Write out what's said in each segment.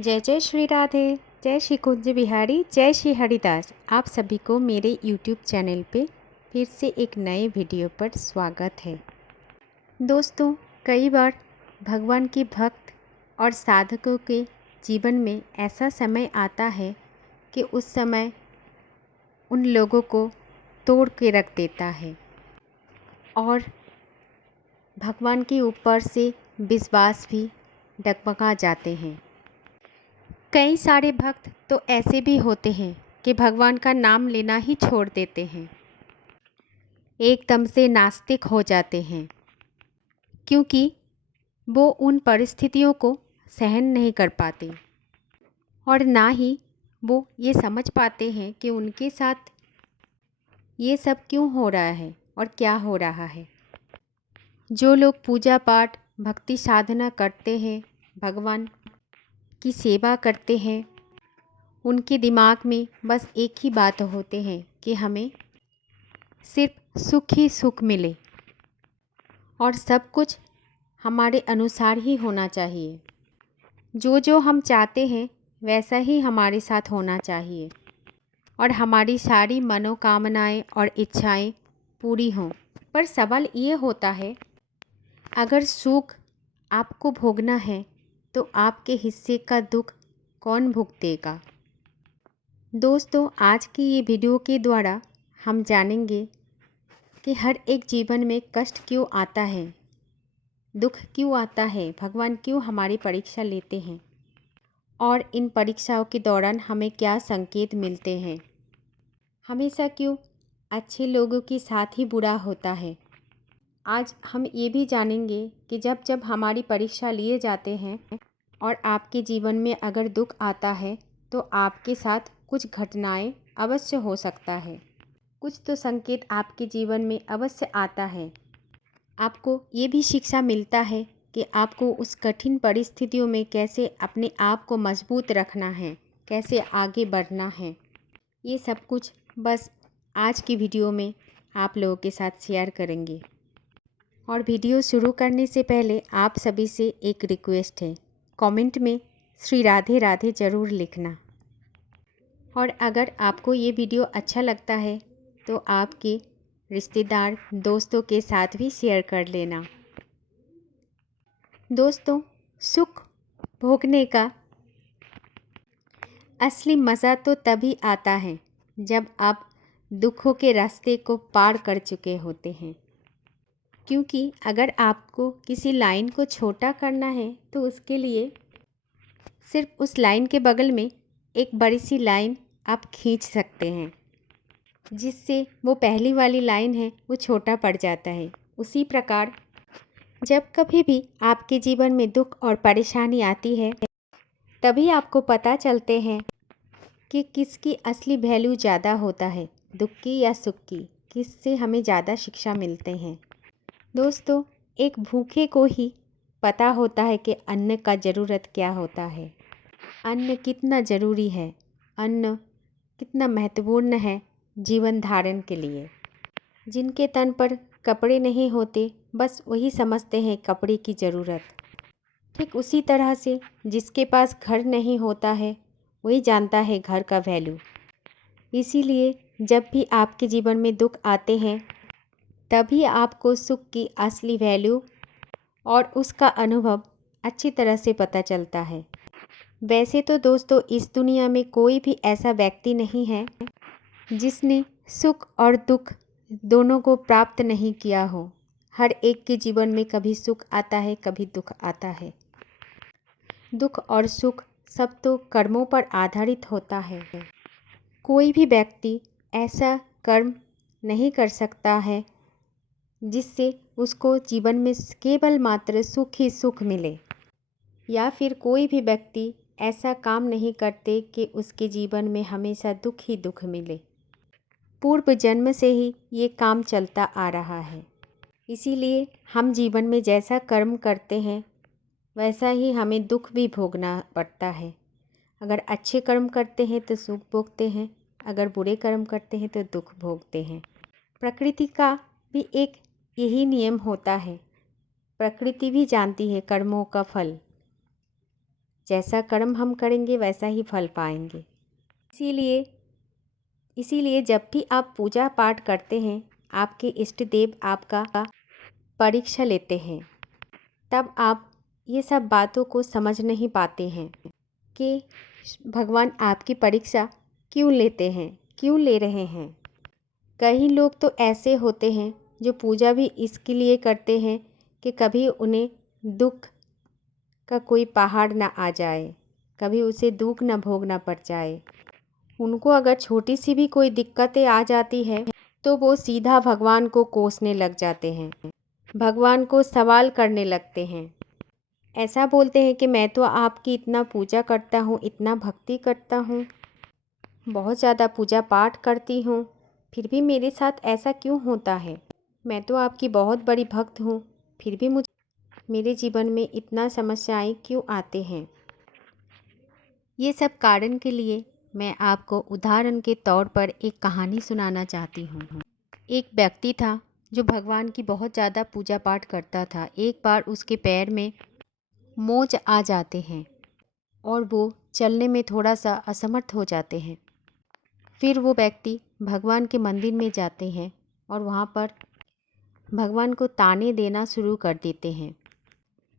जय जय श्री राधे। जय श्री कुंज बिहारी, जय श्री हरिदास। आप सभी को मेरे YouTube चैनल पे फिर से एक नए वीडियो पर स्वागत है। दोस्तों, कई बार भगवान के भक्त और साधकों के जीवन में ऐसा समय आता है कि उस समय उन लोगों को तोड़ के रख देता है और भगवान के ऊपर से विश्वास भी डगमगा जाते हैं। कई सारे भक्त तो ऐसे भी होते हैं कि भगवान का नाम लेना ही छोड़ देते हैं, एकदम से नास्तिक हो जाते हैं, क्योंकि वो उन परिस्थितियों को सहन नहीं कर पाते और ना ही वो ये समझ पाते हैं कि उनके साथ ये सब क्यों हो रहा है और क्या हो रहा है। जो लोग पूजा पाठ भक्ति साधना करते हैं, भगवान की सेवा करते हैं, उनके दिमाग में बस एक ही बात होते हैं कि हमें सिर्फ सुख ही सुख मिले और सब कुछ हमारे अनुसार ही होना चाहिए। जो हम चाहते हैं वैसा ही हमारे साथ होना चाहिए और हमारी सारी मनोकामनाएं और इच्छाएं पूरी हों। पर सवाल ये होता है, अगर सुख आपको भोगना है तो आपके हिस्से का दुख कौन भुगतेगा। दोस्तों, आज की ये वीडियो के द्वारा हम जानेंगे कि हर एक जीवन में कष्ट क्यों आता है, दुख क्यों आता है, भगवान क्यों हमारी परीक्षा लेते हैं और इन परीक्षाओं के दौरान हमें क्या संकेत मिलते हैं। हमेशा क्यों अच्छे लोगों के साथ ही बुरा होता है। आज हम ये भी जानेंगे कि जब जब हमारी परीक्षा लिए जाते हैं और आपके जीवन में अगर दुख आता है तो आपके साथ कुछ घटनाएं अवश्य हो सकता है, कुछ तो संकेत आपके जीवन में अवश्य आता है। आपको ये भी शिक्षा मिलता है कि आपको उस कठिन परिस्थितियों में कैसे अपने आप को मजबूत रखना है, कैसे आगे बढ़ना है। ये सब कुछ बस आज की वीडियो में आप लोगों के साथ शेयर करेंगे। और वीडियो शुरू करने से पहले आप सभी से एक रिक्वेस्ट है, कमेंट में श्री राधे राधे ज़रूर लिखना। और अगर आपको ये वीडियो अच्छा लगता है तो आपके रिश्तेदार दोस्तों के साथ भी शेयर कर लेना। दोस्तों, सुख भोगने का असली मज़ा तो तभी आता है जब आप दुखों के रास्ते को पार कर चुके होते हैं, क्योंकि अगर आपको किसी लाइन को छोटा करना है तो उसके लिए सिर्फ उस लाइन के बगल में एक बड़ी सी लाइन आप खींच सकते हैं, जिससे वो पहली वाली लाइन है वो छोटा पड़ जाता है। उसी प्रकार जब कभी भी आपके जीवन में दुख और परेशानी आती है तभी आपको पता चलते हैं कि किसकी असली वैल्यू ज़्यादा होता है, दुख की या सुख की, किससे हमें ज़्यादा शिक्षा मिलते हैं। दोस्तों, एक भूखे को ही पता होता है कि अन्न का ज़रूरत क्या होता है, अन्न कितना ज़रूरी है, अन्न कितना महत्वपूर्ण है जीवन धारण के लिए। जिनके तन पर कपड़े नहीं होते बस वही समझते हैं कपड़े की ज़रूरत। ठीक उसी तरह से जिसके पास घर नहीं होता है वही जानता है घर का वैल्यू। इसीलिए जब भी आपके जीवन में दुख आते हैं तभी आपको सुख की असली वैल्यू और उसका अनुभव अच्छी तरह से पता चलता है। वैसे तो दोस्तों, इस दुनिया में कोई भी ऐसा व्यक्ति नहीं है जिसने सुख और दुख दोनों को प्राप्त नहीं किया हो। हर एक के जीवन में कभी सुख आता है, कभी दुख आता है। दुख और सुख सब तो कर्मों पर आधारित होता है। कोई भी व्यक्ति ऐसा कर्म नहीं कर सकता है जिससे उसको जीवन में केवल मात्र सुख ही सुख मिले, या फिर कोई भी व्यक्ति ऐसा काम नहीं करते कि उसके जीवन में हमेशा दुख ही दुख मिले। पूर्व जन्म से ही ये काम चलता आ रहा है। इसीलिए हम जीवन में जैसा कर्म करते हैं वैसा ही हमें दुख भी भोगना पड़ता है। अगर अच्छे कर्म करते हैं तो सुख भोगते हैं, अगर बुरे कर्म करते हैं तो दुख भोगते हैं। प्रकृति का भी एक यही नियम होता है। प्रकृति भी जानती है कर्मों का फल। जैसा कर्म हम करेंगे वैसा ही फल पाएंगे। इसीलिए जब भी आप पूजा पाठ करते हैं, आपके इष्ट देव आपका परीक्षा लेते हैं, तब आप ये सब बातों को समझ नहीं पाते हैं कि भगवान आपकी परीक्षा क्यों लेते हैं, क्यों ले रहे हैं। कई लोग तो ऐसे होते हैं जो पूजा भी इसके लिए करते हैं कि कभी उन्हें दुख का कोई पहाड़ ना आ जाए, कभी उसे दुख ना भोगना पड़ जाए। उनको अगर छोटी सी भी कोई दिक्कतें आ जाती है तो वो सीधा भगवान को कोसने लग जाते हैं, भगवान को सवाल करने लगते हैं। ऐसा बोलते हैं कि मैं तो आपकी इतना पूजा करता हूँ, इतना भक्ति करता हूँ, बहुत ज़्यादा पूजा पाठ करती हूँ, फिर भी मेरे साथ ऐसा क्यों होता है। मैं तो आपकी बहुत बड़ी भक्त हूँ, फिर भी मेरे जीवन में इतना समस्याएं क्यों आते हैं। ये सब कारण के लिए मैं आपको उदाहरण के तौर पर एक कहानी सुनाना चाहती हूँ। एक व्यक्ति था जो भगवान की बहुत ज़्यादा पूजा पाठ करता था। एक बार उसके पैर में मोच आ जाते हैं और वो चलने में थोड़ा सा असमर्थ हो जाते हैं। फिर वो व्यक्ति भगवान के मंदिर में जाते हैं और वहाँ पर भगवान को ताने देना शुरू कर देते हैं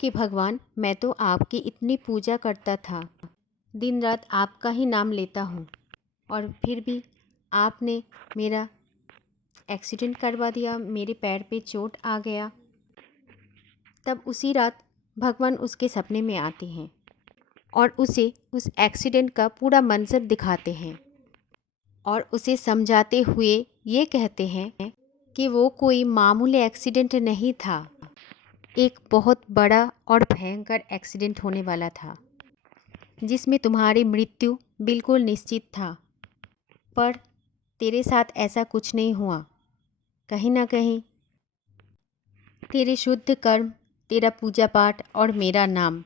कि भगवान, मैं तो आपकी इतनी पूजा करता था, दिन रात आपका ही नाम लेता हूँ, और फिर भी आपने मेरा एक्सीडेंट करवा दिया, मेरे पैर पे चोट आ गया। तब उसी रात भगवान उसके सपने में आते हैं और उसे उस एक्सीडेंट का पूरा मंजर दिखाते हैं और उसे समझाते हुए ये कहते हैं कि वो कोई मामूली एक्सीडेंट नहीं था, एक बहुत बड़ा और भयंकर एक्सीडेंट होने वाला था जिसमें तुम्हारी मृत्यु बिल्कुल निश्चित था। पर तेरे साथ ऐसा कुछ नहीं हुआ। कहीं ना कहीं तेरे शुद्ध कर्म, तेरा पूजा पाठ और मेरा नाम,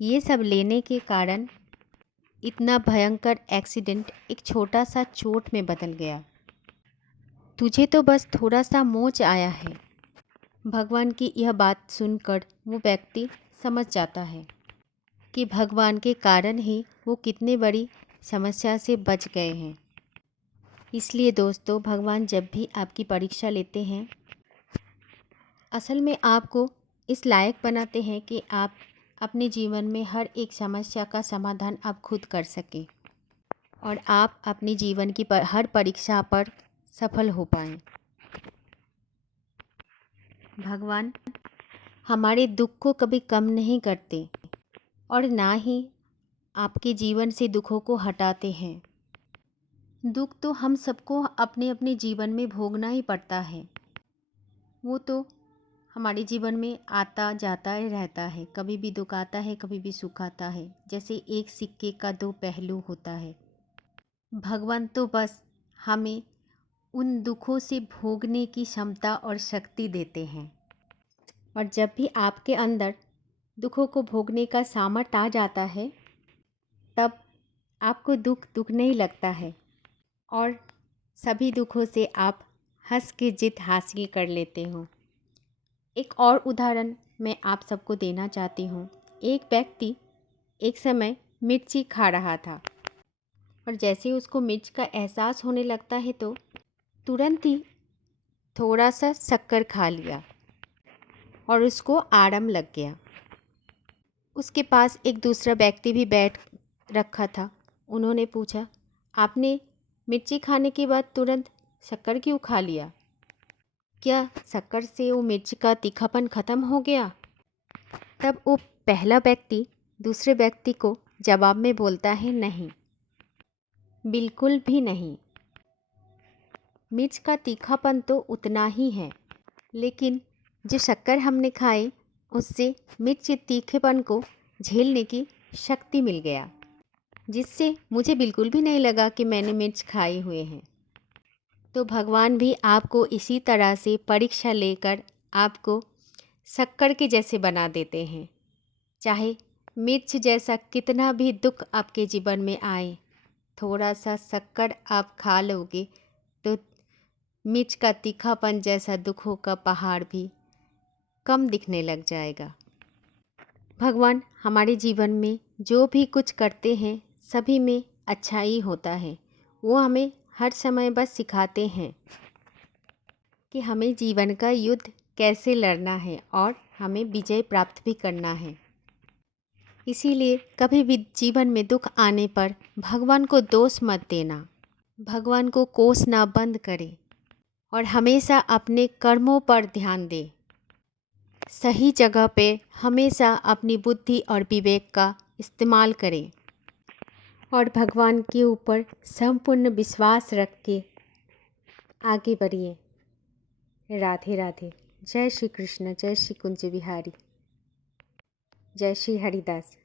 ये सब लेने के कारण इतना भयंकर एक्सीडेंट एक छोटा सा चोट में बदल गया। तुझे तो बस थोड़ा सा मोच आया है। भगवान की यह बात सुनकर वो व्यक्ति समझ जाता है कि भगवान के कारण ही वो कितने बड़ी समस्या से बच गए हैं। इसलिए दोस्तों, भगवान जब भी आपकी परीक्षा लेते हैं, असल में आपको इस लायक बनाते हैं कि आप अपने जीवन में हर एक समस्या का समाधान आप खुद कर सकें और आप अपने जीवन की हर परीक्षा पर सफल हो पाएं। भगवान हमारे दुख को कभी कम नहीं करते और ना ही आपके जीवन से दुखों को हटाते हैं। दुख तो हम सबको अपने अपने जीवन में भोगना ही पड़ता है। वो तो हमारे जीवन में आता जाता ही रहता है, कभी भी दुख आता है, कभी भी सुख आता है। जैसे एक सिक्के का दो पहलू होता है। भगवान तो बस हमें उन दुखों से भोगने की क्षमता और शक्ति देते हैं। और जब भी आपके अंदर दुखों को भोगने का सामर्थ्य आ जाता है, तब आपको दुख नहीं लगता है और सभी दुखों से आप हंस के जीत हासिल कर लेते हो। एक और उदाहरण मैं आप सबको देना चाहती हूँ। एक व्यक्ति एक समय मिर्ची खा रहा था और जैसे ही उसको मिर्च का एहसास होने लगता है तो तुरंत ही थोड़ा सा शक्कर खा लिया और उसको आराम लग गया। उसके पास एक दूसरा व्यक्ति भी बैठ रखा था। उन्होंने पूछा, आपने मिर्ची खाने के बाद तुरंत शक्कर क्यों खा लिया? क्या शक्कर से वो मिर्च का तीखापन ख़त्म हो गया? तब वो पहला व्यक्ति दूसरे व्यक्ति को जवाब में बोलता है, नहीं, बिल्कुल भी नहीं। मिर्च का तीखापन तो उतना ही है, लेकिन जो शक्कर हमने खाए उससे मिर्च के तीखेपन को झेलने की शक्ति मिल गया, जिससे मुझे बिल्कुल भी नहीं लगा कि मैंने मिर्च खाए हुए हैं। तो भगवान भी आपको इसी तरह से परीक्षा लेकर आपको शक्कर के जैसे बना देते हैं। चाहे मिर्च जैसा कितना भी दुख आपके जीवन में आए, थोड़ा सा शक्कर आप खा लोगे तो मिर्च का तीखापन जैसा दुखों का पहाड़ भी कम दिखने लग जाएगा। भगवान हमारे जीवन में जो भी कुछ करते हैं सभी में अच्छा ही होता है। वो हमें हर समय बस सिखाते हैं कि हमें जीवन का युद्ध कैसे लड़ना है और हमें विजय प्राप्त भी करना है। इसीलिए कभी भी जीवन में दुख आने पर भगवान को दोष मत देना, भगवान को कोसना बंद करें और हमेशा अपने कर्मों पर ध्यान दें। सही जगह पे हमेशा अपनी बुद्धि और विवेक का इस्तेमाल करें और भगवान के ऊपर संपूर्ण विश्वास रख के आगे बढ़िए। राधे राधे। जय श्री कृष्ण, जय श्री कुंज बिहारी, जय श्री हरिदास।